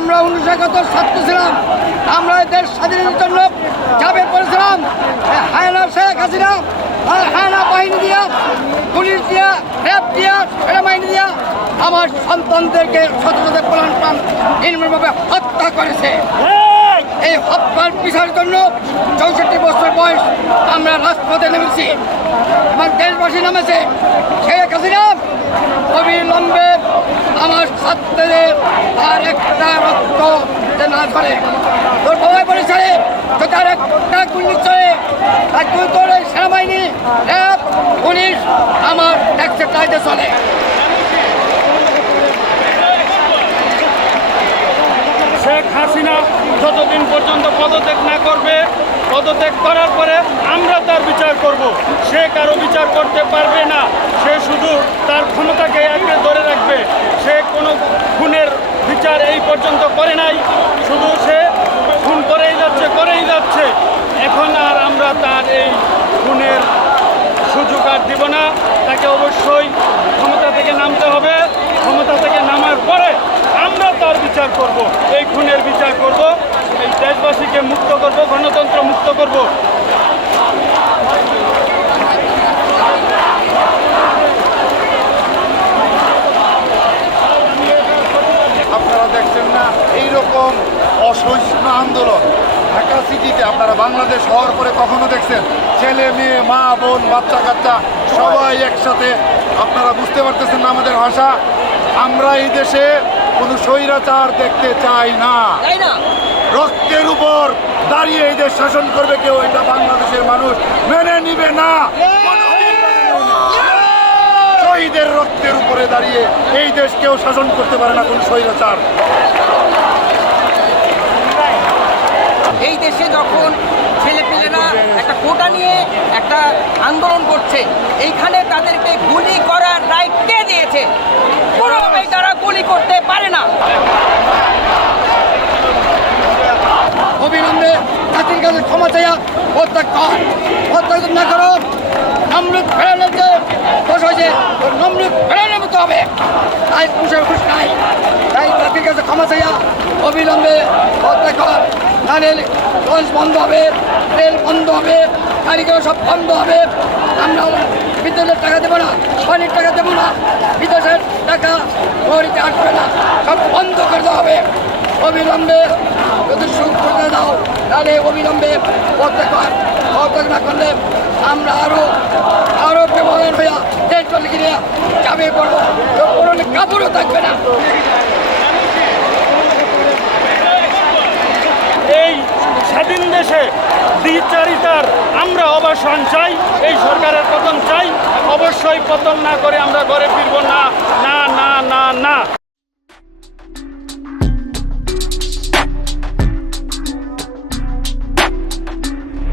আমরা 1971 ছাত্র ছিলাম, আমরা দেশ স্বাধীনের জন্য ঝাঁপিয়ে পড়েছিলাম। হায়না শেখ হাসিনা হায়না বাহিনী দিয়া, পুলিশ দিয়া, র্যাব দিয়া, সেনাবাহিনী দিয়া আমার সন্তানদেরকে শত শত প্রাণ নির্মমভাবে হত্যা করেছে। এই হত্যার বিচারের জন্য 64 বছর বয়স আমরা রাজপথে নেমেছি এবং দেশবাসী নামেছে। শেখ হাসিনা অবিলম্বে আমার ছাত্রদের আর একটা রক্ত না ধরে তোর সবাই বলেছে তো তার একটা গুলি চলে তার তোর সেনাবাহিনী র্যাব পুলিশ আমার ট্যাক্সের চাইতে চলে। শেখ হাসিনা যতদিন পর্যন্ত পদত্যাগ না করবে, পদত্যাগ করার পরে আমরা তার বিচার করব। সে কারো বিচার করতে পারবে না, সে শুধু তার ক্ষমতাকে আঁকড়ে ধরে রাখবে। সে কোনো খুনের বিচার এই পর্যন্ত করে নাই, শুধু সে খুন করেই যাচ্ছে। এখন আর আমরা তার এই খুনের সুযোগ আর দিব না। তাকে অবশ্যই ক্ষমতা থেকে নামতে হবে। ক্ষমতা থেকে নামার পরে আমরা তার বিচার করব, এই খুনের বিচার করব, এই দেশবাসীকে মুক্ত করব, গণতন্ত্র মুক্ত করব। আপনারা দেখছেন না এইরকম অসহিষ্ণু আন্দোলন ঢাকা সিটিতে আপনারা বাংলাদেশ হওয়ার পরে কখনো দেখছেন? ছেলে মেয়ে মা বোন বাচ্চা কাচ্চা সবাই একসাথে। আপনারা বুঝতে পারতেছেন না আমাদের ভাষা? আমরা এই দেশে কোনো স্বৈরাচার দেখতে চাই না। রক্তের উপর দাঁড়িয়ে এই দেশ শাসন করবে কেউ, এটা বাংলাদেশের মানুষ মেনে নিবে না। শহীদের রক্তের উপরে দাঁড়িয়ে এই দেশ কেউ শাসন করতে পারে না কোনো স্বৈরাচার। এই দেশে যখন ছেলেপেলেরা একটা কোটা নিয়ে একটা আন্দোলন করছে, এইখানে তাদেরকে গুলি করার রাইট কে দিয়েছে? কোনোভাবেই তারা গুলি করতে পারে না। অবিলম্বে জাতির কাছে ক্ষমা চাইয়া হত্যা না করো। নমরুদ ফেরানোর যে দোষ হয়েছে নমরুদ ফেরানোর মতো হবে। তাই পুষের খুশ নাই, তাই জাতির কাছে ক্ষমা চাইয়া অবিলম্বে হত্যা কর। নাহলে লঞ্চ বন্ধ হবে, রেল বন্ধ হবে, গাড়িগুলো সব বন্ধ হবে। আমরা বিদ্যুতের টাকা দেবো না, পানির টাকা দেবো না, বিদেশের টাকা গরিতে আসবে না, সব বন্ধ করে দেওয়া হবে। অবিলম্বে যদি সুখ করতে দাও তাহলে অবিলম্বে হত্যা না করলে আমরা আরো ব্যবহার হইয়া দেশ চলে গিয়ে চাপে পড়বো, কোনো কাপড়ও থাকবে না। এই স্বাধীন দেশে দ্বিচারিতার আমরা অবসান চাই, এই সরকারের পতন চাই। অবশ্যই পতন না করে আমরা ঘরে ফিরবো না, না না না না।